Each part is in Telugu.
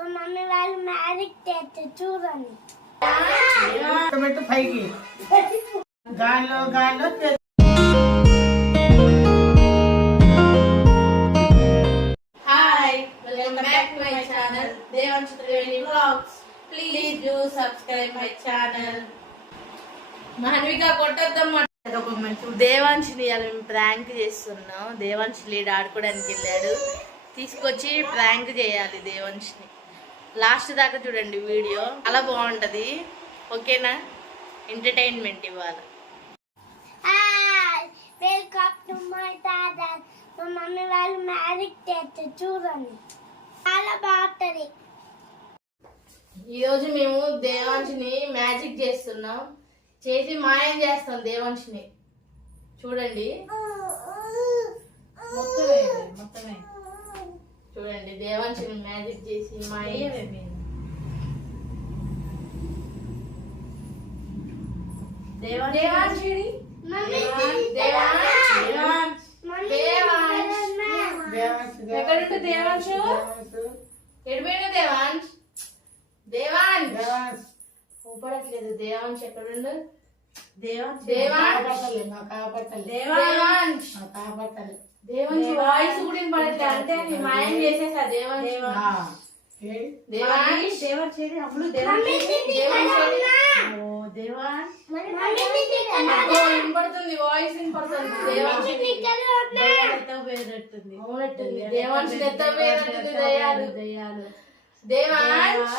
మమ్మీ వాళ్ళు మ్యాజిక్ చేస్తే చూడండి. పైకి గాల్లో hi, welcome back to my channel Devansh Triveni vlogs. Please do subscribe my channel. Manvika కొట్టొద్దమ్మా. దేవాంశ్ని మేము ప్రాంక్ చేస్తున్నాం. దేవాంశ్ లీడ్ ఆడుకోవడానికి వెళ్ళాడు. తీసుకొచ్చి ప్రాంక్ చేయాలి దేవాంశ్ని. లాస్ట్ దాకా చూడండి వీడియో, అలా బాగుంటది. ఓకేనా? ఎంటర్టైన్మెంట్ ఇవ్వాలి. Welcome to my channel. మా మమ్మీ వాళ్ళు మ్యాజిక్ చేస్తే చూడండి, చాలా బాగుంటది. ఈరోజు మేము దేవాంశ్ని మ్యాజిక్ చేస్తున్నాం. చేసి మాయం చేస్తాం దేవాంశ్ని. చూడండి, మొత్తమే చూడండి. దేవాంశ్ని మ్యాజిక్ చేసి మాయం. దేవాంశ్ని ఎక్కడుంటే దేవాంశు ఎడిపోయిన దేవాంశ్ ఊపడట్లేదు. దేవాంశ్ ఎక్కడుండు? దేవాంశ్ వాయిస్ కూడా పడట్లేదు. అంటే నేను మాయం చేసేసా దేవాంశ్. వినపడుతుంది, వాయిస్ వినపడుతుంది. దేవాంశ్ దేవాంశ్ దయ్యాలు. దేవాంశ్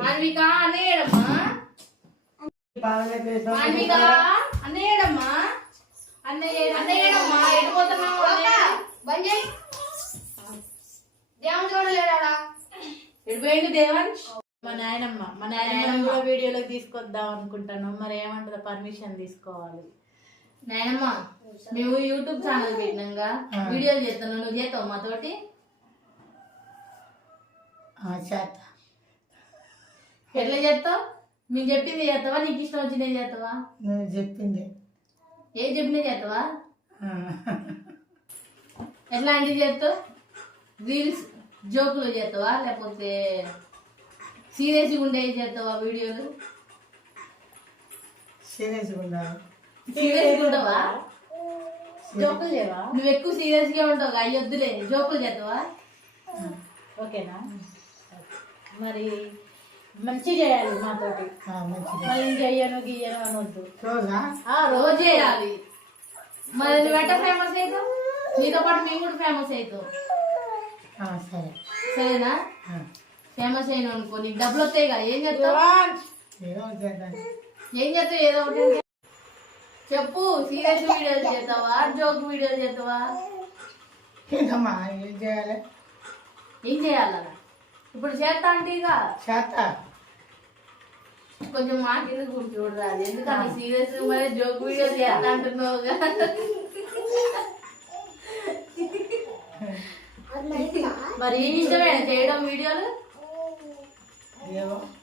మాన్విక అనేయడమ్మా. మాన్విక అనేయడమ్మా. అన్నయ్యడమ్మా. ఎడిపోతున్నావు? దేవాంశ్ కూడా లేడా? ఎడిపోయింది దేవాంశ్. మా నాయనమ్మ కూడా వీడియోలోకి తీసుకొద్దాం అనుకుంటాను. మరి ఏమంటారు? పర్మిషన్ తీసుకోవాలి. నాయనమ్మ, మేము యూట్యూబ్ ఛానల్ పెట్టినాక వీడియోలు చేస్తున్నాం. నువ్వు చేస్తావు మాతోటి? ఎట్లా చేస్తావు? మేము చెప్పింది చేస్తావా? నీకు ఇష్టం వచ్చినవి చేస్తావా? చెప్పింది ఏం చెప్పినా చేస్తావా? ఎట్లాంటివి చేస్తావు? రీల్స్ జోకులు చేస్తావా, లేకపోతే సీరియస్గా ఉండేవి చేస్తావా? వీడియోలు సీరియస్గా ఉండవా? జోకులు లేవా? నువ్వు ఎక్కువ సీరియస్ గా ఉంటావు. అయ్యొద్దులే, జోకులు చేస్తావా? ఓకేనా? మరి మంచి చేయాలి మాతోటి. మళ్ళీ చెయ్యను గీయను అనొద్దు. రోజు చేయాలి. మరి నువ్వు ఎట్లా ఫేమస్ అవుతావు? నీతో పాటు మేము కూడా ఫేమస్ అవుతావు. సరేనా? ఫేమస్ అయినా అనుకో, నీకు డబ్బులు వస్తాయి కదా. ఏం చేస్తావు? ఏదో ఒకటి చెప్పు. సీరియస్ వీడియోలు చేస్తావా, జోక్ వీడియోలు చేస్తావా? ఏం చేయాలా? ఇప్పుడు చేస్తా అంటే ఇక కొంచెం మా కింద కూర్చోరాదు. ఎందుకంటే సీరియస్ మరి జోక్ వీడియోలు చేస్తా అంటున్నావు. మరి ఇష్టమేనా చేయడం వీడియోలు?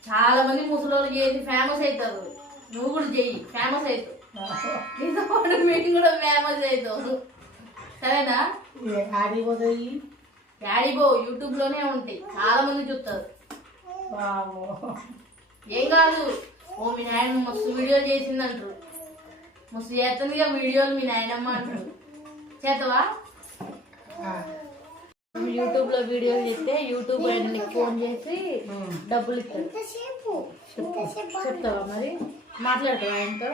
చాలా మంది ముసలోళ్ళు చేసి ఫేమస్ అవుతారు. నువ్వు కూడా చెయ్యి, ఫేమస్ అవుతావు. నీతో పాటు మేము కూడా ఫేమస్ అవుతావు. సరేనా? యాడిబో యూట్యూబ్ లోనే ఉంటాయి, చాలా మంది చూస్తారు. ఏం కాదు. ఓ మీ నాయనమ్మ మస్తు వీడియోలు చేసిందంటారు. మస్తు చేస్తుందిగా వీడియోలు మీ నాయనమ్మ అంటారు. చేస్తావా? యూట్యూబ్ లో వీడియోలు చేస్తే యూట్యూబ్ ఆయన నీకు ఫోన్ చేసి డబ్బులు ఇస్తాడు. చెప్తావా? మరి మాట్లాడతావా ఆయనతో?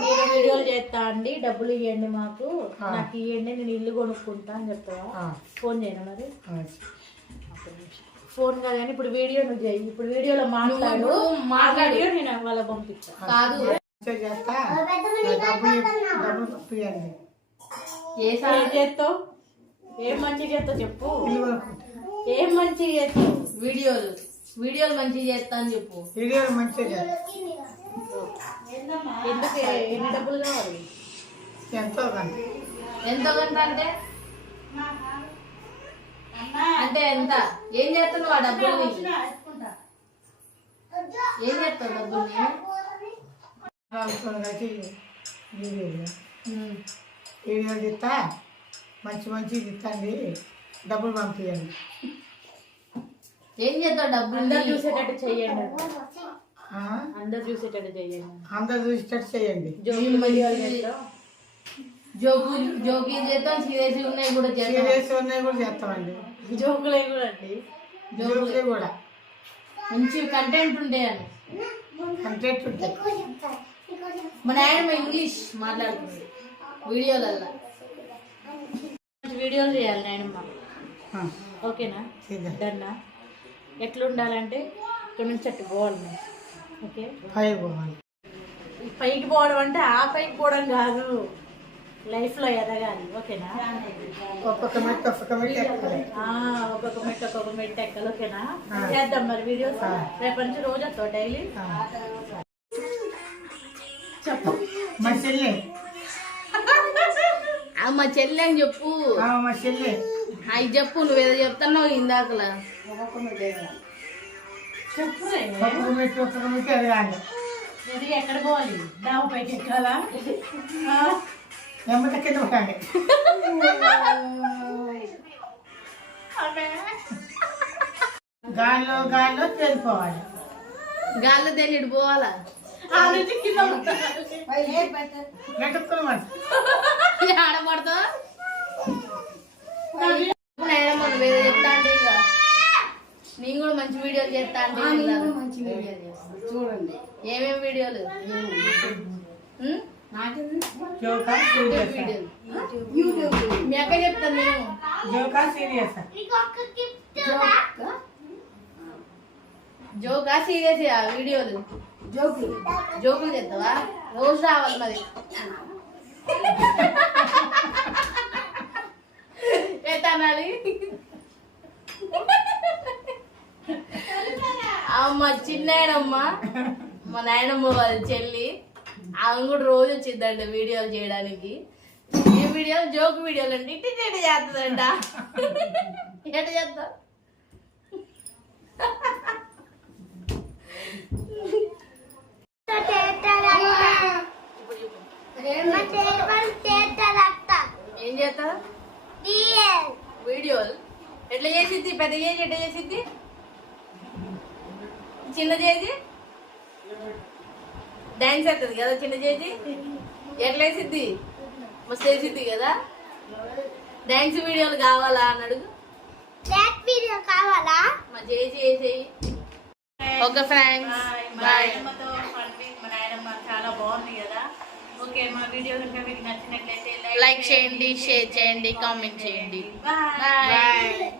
నేను వీడియోలు చేస్తా అండి, డబ్బులు ఇవ్వండి, మాకు నాకు ఇవ్వండి, నేను ఇల్లు కొనుక్కుంటా అని చెప్తావా? ఫోన్ చేయను. మరి ఫోన్ కాదు కానీ ఇప్పుడు వీడియో నువ్వు చేయి. ఇప్పుడు వీడియోలో మాట్లాడి నేను వాళ్ళ పంపిస్తాను. కాదు, ఏం చేస్తావు? ఏం మంచి చేస్తావు చెప్పు. ఏం మంచి చేస్తావు? వీడియోలు మంచిగా చేస్తా అని చెప్పు. ఎందుకు? ఎన్ని డబ్బులు కావాలి? ఎంతో కొంత అంటే ఎంత? ఏం చేస్తున్నావు ఆ డబ్బులు? ఏం చేస్తావు డబ్బుల్ని? కలిసి వీడియోలు తీస్తా మంచి తీస్తండి డబ్బులు పంపించండి. ఏం చేద్దాం డబ్బులు అందరు చూసేటట్టు చెయ్యండి. ఆ? అందరు చూసేటట్టు చెయ్యండి. అందరు చూసేటట్టు చేయండి. జోకులు వీడియోలు చేస్తాం. జోకీ చేద్దాం, సీరియస్ ఉన్నాయి కూడా చేద్దాం. సీరియస్ ఉన్నాయి కూడా చేస్తామండి. జోకులే కూడా అండి. జోకులే కూడా మంచి కంటెంట్ ఉంటాయని. కంటెంట్ ఉంటాయి. మా నాయనమ్మ ఇంగ్లీష్ మాట్లాడుతుంది వీడియోలల్లో. వీడియోలు చేయాలి నాయనమ్మ. ఆ, ఓకేనా? చేద్దాం. డన్నా. ఎట్లా ఉండాలంటే ఇక్కడ నుంచి అట్టు పోవాలి మేము. ఓకే, పై పోవాలి. పైకి పోవడం అంటే ఆ పైకి పోవడం కాదు, లైఫ్ లో ఎదగాలి. ఓకేనా? ఒక్కొక్క మెట్టు ఎక్కాలి. ఒక్కొక్క మెట్టు ఎక్కాలి. ఓకేనా? చేద్దాం మరి వీడియోస్. రేపటి నుంచి రోజు వస్తావు డైలీ. చెప్పు. మా చెల్లి మా చెల్లి అని చెప్పు. మా చెల్లి అవి చెప్పు, నువ్వేదో చెప్తున్నావు ఇందాకలా. చెప్పు. ఒక్కొక్క మెట్టు ఎదగాలి. ఇది ఎక్కడ పోవాలి? డాబా పైకి ఎక్కాలా? ఎమ్మట కింద పడాలి. గాలిలో తేలిపోవాలి. గాల్లో తెలియడు పోవాలా? గట్టుకుని మాట ఆడపడతావు నువ్వేదో చెప్తా అంటే ఇక నేను కూడా మంచి వీడియోలు చేస్తా అంటే చూడండి. ఏమేమి వీడియోలు? జోకా సీరియస్? మీ అక్క చెప్తాను నేను. జోకా సీరియస్? జోకా సీరియస్ వీడియోలు? జోకులు చేస్తావా? రోజు రావాలి మరి. ఎత్తానాలి అమ్మ చిన్నాయనమ్మ, మా నాయనమ్మ వాళ్ళ చెల్లి. ఆమె కూడా రోజు వచ్చిందంట వీడియోలు చేయడానికి. ఏ వీడియోలు? జోక్ వీడియోలు అండి. ఇటు చేస్తుందంట. ఎట చేస్తా? ఏం చేస్తా? వీడియోలు ఎట్లా చేసిద్ది? పెద్ద చేసి ఎట్లా చేసిద్ది? చిన్న చేసి డాన్స్ అవుతుంది కదా చిన్న చేసి. ఎట్లా వేసిద్ది? మస్తు వేసిద్ది కదా. డాన్స్ వీడియోలు కావాలా అని అడుగు. మా చేసి వేసేయి. Okay friends, bye. మా నాయనమ్మ చాలా బాగుంది కదా. ఓకే, మా వీడియో కనుక మీకు నచ్చినట్లయితే లైక్ చేయండి, షేర్ చేయండి, కామెంట్ చేయండి. బాయ్. బాయ్.